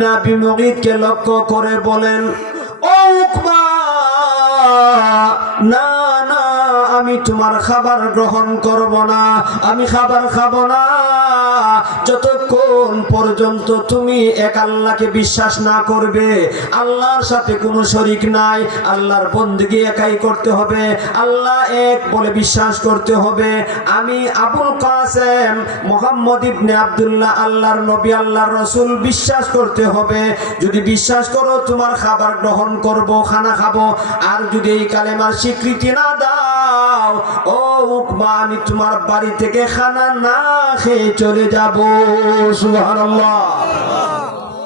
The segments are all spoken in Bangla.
নবী মুগীতকে লক্ষ্য করে বলেন, ও উকবা, না না, আমি তোমার খাবার গ্রহণ করব না, আমি খাবার খাবো না যতক্ষণ পর্যন্ত তুমি এক আল্লাহকে বিশ্বাস না করবে। আল্লাহর সাথে কোনো শরীক নাই, আল্লাহর বন্দেগী একাই করতে হবে, আল্লাহ এক বলে বিশ্বাস করতে হবে। আমি আবুল কাসেম মুহাম্মদ ইবনে আব্দুল্লাহ আল্লাহর নবী, আল্লাহর রাসূল বিশ্বাস করতে হবে। যদি বিশ্বাস করো তোমার খাবার গ্রহণ করব, খানা খাবো। আর যদি এই কালেমার স্বীকৃতি না দাও, ও উকবা, আমি তোমার বাড়ি থেকে খানা না খেয়ে চলে যাব। সুবহানাল্লাহ।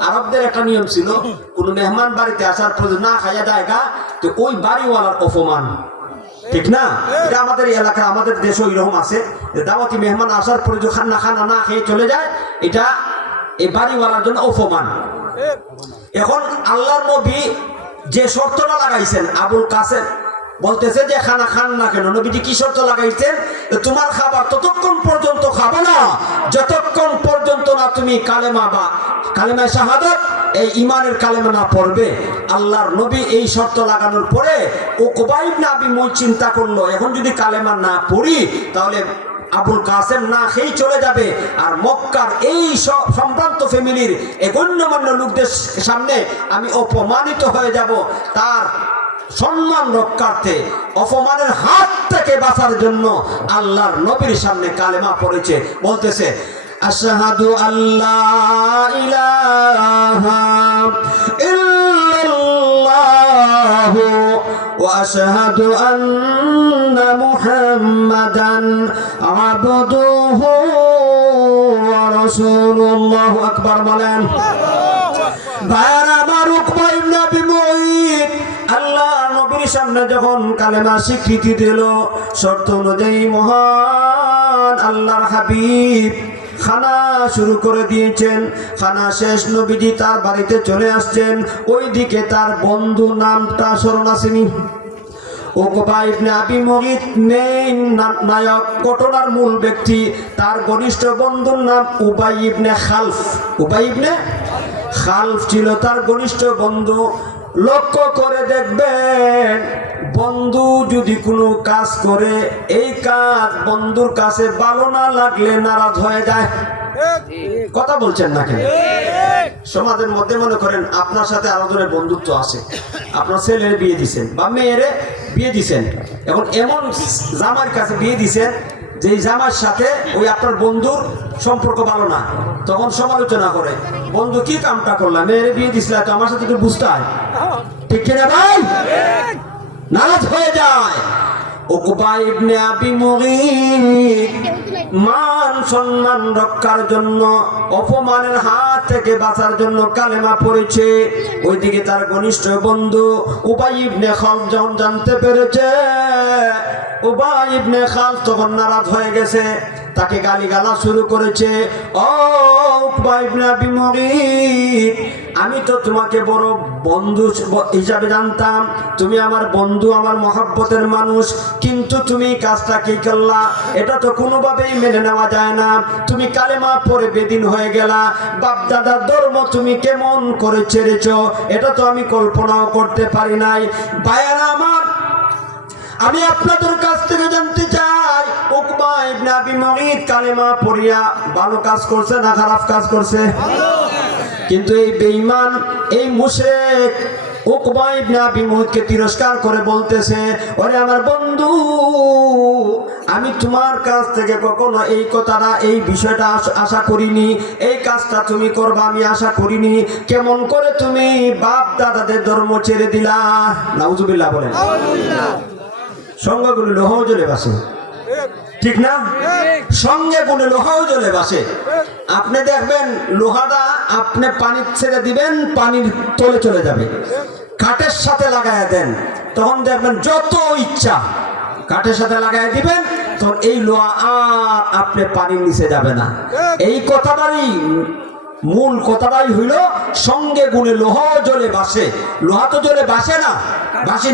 আরবদের একটা নিয়ম ছিল, কোন মেহমান বাড়িতে আসার পর না খাইয়া জায়গা তো ওই বাড়িওয়ালার অপমান, ঠিক না? এটা আমাদের এলাকা, আমাদের দেশে এরকম আছে, দাওয়াতি মেহমান আসার পরে যে খানা না খেয়ে চলে যায়, এটা এই বাড়িওয়ালার জন্য অপমান। এখন আল্লাহর নবী যে শর্তটা লাগাইছেন, আবুল কাসেম বলতেছে যে খানা খান না কেন? নবীজি কি শর্ত লাগাইছেন? তোমার খাবার ততক্ষণ পর্যন্ত খাবো না যতক্ষণ পর্যন্ত না তুমি কালেমা বা কালেমায়ে শাহাদাত, এই ইমানের কালেমা না পড়বে। আল্লাহর নবী এই শর্ত লাগানোর পরে উকবা ইবনে আবি মুইত চিন্তা করলো, এখন যদি কালেমা না পড়ি তাহলে আবুল কাসেম না খেয়ে চলে যাবে, আর মক্কার এই সব সম্ভ্রান্ত ফ্যামিলির এই গণ্যমান্য লোকদের সামনে আমি অপমানিত হয়ে যাব। তার সম্মান রক্ষার্থে, অপমানের হাত থেকে বাঁচার জন্য আল্লাহর নবীর সামনে কালেমা পড়েছে, বলতেছে আশহাদু আল্লা ইলাহা ইল্লাল্লাহু ওয়া আশহাদু আন্না মুহাম্মাদান আবদুহু ওয়া রাসূলুল্লাহু আকবার বলেন। ভাইরা আমার, উকবা ইবনে আবি মুইত আল্লাহ নবীর সামনে যখন কালেমা স্বীকৃতি দিল, শর্ত অনুযায়ী মহান আল্লাহর হাবিব খানা শুরু করে দিয়েছেন। খানা শেষ, নবীজি তার বাড়িতে চলে আসছেন। ওইদিকে তার বন্ধু, নামটা স্মরণ আসেনি, উকবা ইবনে আবি মুইত মেইন নায়ক, ঘটনার মূল ব্যক্তি। তার ঘনিষ্ঠ বন্ধুর নাম উবাই ইবনে খালফ। উবাই ইবনে খালফ ছিল তার ঘনিষ্ঠ বন্ধু। লক্ষ্য করে দেখবেন, বন্ধু যদি কোনো কাজ করে, এই কাজ বন্ধুর কাছে ভালো না লাগলে নারাজ হয়ে যায়। কথা বলছেন না কেন? সমাজের মধ্যে মনে করেন আপনার সাথে আরো জনের বন্ধুত্ব আছে, আপনার ছেলের বিয়ে দিছেন বা মেয়ের বিয়ে দিছেন, এখন এমন জামার কাছে বিয়ে দিছেন যে জামার সাথে ওই আপনার বন্ধুর সম্পর্ক ভালো না, তখন সমালোচনা করে, বন্ধু কি কামটা করলাম, মেয়ের বিয়ে দিছিলা তো আমার সাথে একটু বুঝতে হয়, ঠিক কিনা ভাই? নারাজ হয়ে যায়। উকবা ইবনে আবি মুইত মান সম্মান রক্ষার জন্য, অপমানের হাত থেকে বাঁচার জন্য কালেমা পড়েছে। ওইদিকে তার ঘনিষ্ঠ বন্ধু উবাই ইবনে খালফ যখন জানতে পেরেছে, উবাই ইবনে খালফ তখন নারাজ হয়ে গেছে, তাকে গালিগালা শুরু করেছে। ও উকবা ইবনে আবি মুইত, আমি তো তোমাকে বড় বন্ধু হিসাবে জানতাম, তুমি আমার বন্ধু, আমার মহব্বতের মানুষ, কিন্তু তুমি কাজটা কি করলা? এটা তো কোনোভাবেই মেনে নেওয়া যায় না। তুমি কালেমা পড়ে বেদিন হয়ে গেলা, বাপ দাদার ধর্ম তুমি কেমন করে ছেড়েছ, এটা তো আমি কল্পনাও করতে পারি নাই। ভাইয়ারা আমার, আমি আপনাদের কাছ থেকে জানতে চাই, উকবা ইবনে আবি মুইত কালেমা পড়িয়া ভালো কাজ করছে না খারাপ কাজ করছে? কিন্তু এই বেঈমান, এই মুশরিক উকবা ইবনে আবি মুইতকে তিরস্কার করে বলতেছে, ওরে আমার বন্ধু, আমি তোমার কাছ থেকে কখনো এই কথাটা, এই বিষয়টা আশা করিনি, এই কাজটা তুমি করবা আমি আশা করিনি। কেমন করে তুমি বাপ দাদাদের ধর্ম ছেড়ে দিলা? নাউজুবিল্লাহ বলেন। সঙ্গগুলো লোহাও জ্বলে বাসে, ঠিক না? সঙ্গে কোনো লোহাও জ্বলে বাসে। আপনি দেখবেন লোহাটা আপনি পানি ছেড়ে দিবেন, পানির তলে চলে যাবে। কাঠের সাথে লাগাইয়া দেন, তখন দেখবেন যত ইচ্ছা কাঠের সাথে লাগাইয়া দিবেন, তখন এই লোহা আর আপনি পানির নিচে যাবে না। এই কথাটারই মূল কথাটাই হইল, সঙ্গে গুণে লোহাও জ্বলে বাসে। লোহা তো জ্বলে বাসে না, বাসে